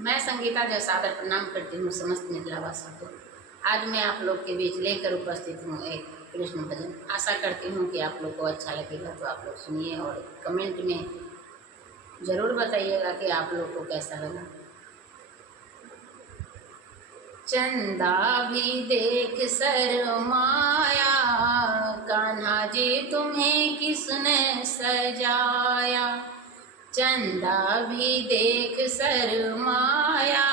मैं संगीता जो सादर प्रणाम करती हूँ समस्त मिथिलावासियों को। आज मैं आप लोग के बीच लेकर उपस्थित हूँ एक कृष्ण भजन। आशा करती हूँ कि आप लोग को अच्छा लगेगा, तो आप लोग सुनिए और कमेंट में ज़रूर बताइएगा कि आप लोग को कैसा लगा। चंदा भी देख शर्माया, कान्हा जी तुम्हें किसने सजाया। चंदा भी देख शर्माया,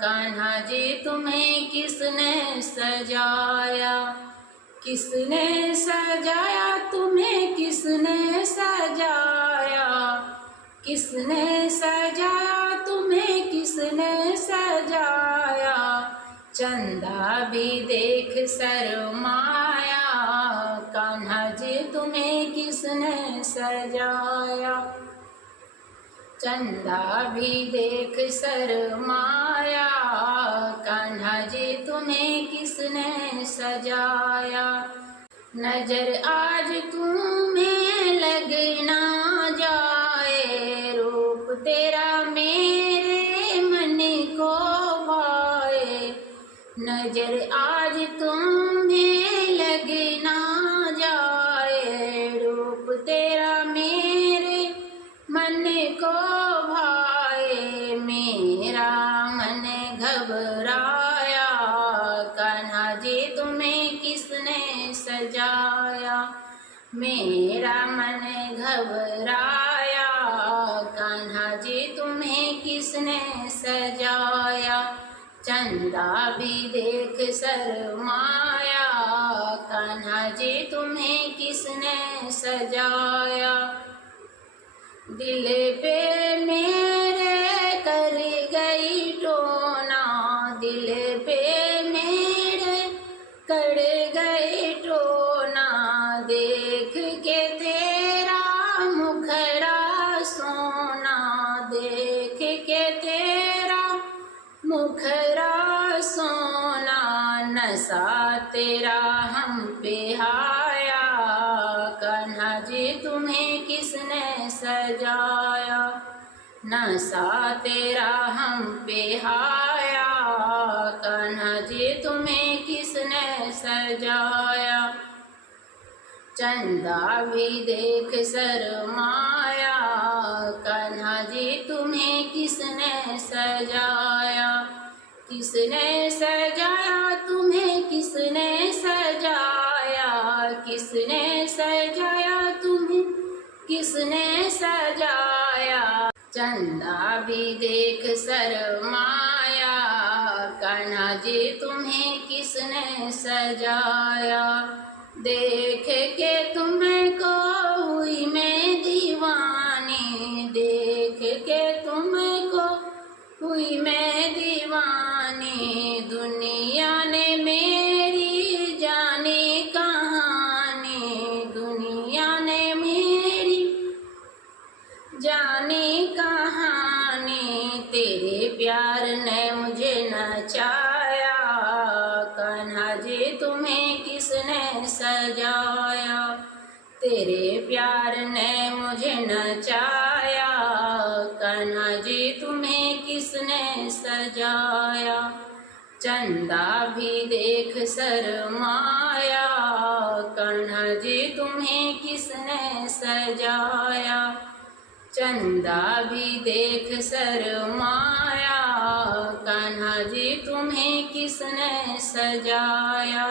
कान्हा जी तुम्हें किसने सजाया। किसने सजाया तुम्हें, किसने सजाया। किसने सजाया तुम्हें, किसने सजाया। चंदा भी देख शर्माया, कान्हा जी तुम्हें किसने सजाया। चंदा भी देख शर्माया, कान्हा जी तुम्हें किसने सजाया। नजर आज तुम्हें लग ना जाए, रूप तेरा मेरे मन को भाए। नजर आज तुम्हें लग ना जाए, रूप तेरा मेरे मन को भाए। मेरा मन घबराया, कान्हा जी तुम्हें किसने सजाया। मेरा मन घबराया, कान्हा जी तुम्हें किसने सजाया। चंदा भी देख शर्माया, कान्हा जी तुम्हें किसने सजाया। दिल पे मेरे कर गई टोना, दिल पे मेरे कर गई टोना। देख के तेरा मुखड़ा सोना, देख के तेरा मुखड़ा सोना। नशा तेरा हम पे आया, कान्हा जी तुम्हें किसने सजाया। नशा तेरा हम पे आया, कान्हा जी तुम्हें किसने सजाया। चंदा भी देख शर्माया, कान्हा जी तुम्हें किसने सजाया। किसने सजाया तुम्हें, किसने सजाया। किसने सजाया तुम्हें, किसने सजाया। चंदा भी देख शर्माया, कान्हा जी तुम्हें किसने सजाया। देख के तुमको हुई मैं दीवानी, देख के तुमको हुई मैं दीवानी। दुनिया ने मेरी जानी कहानी, दुनिया ने मेरी जानी कहानी। तेरे प्यार ने मुझे नचाया, कान्हा जी तुम्हें किसने सजाया। तेरे प्यार ने मुझे नचाया, कान्हा जी तुम्हें किसने सजाया। चंदा भी देख शर्माया, कान्हा जी तुम्हें किसने सजाया। चंदा भी देख शर्माया, कान्हा जी तुम्हें किसने सजाया।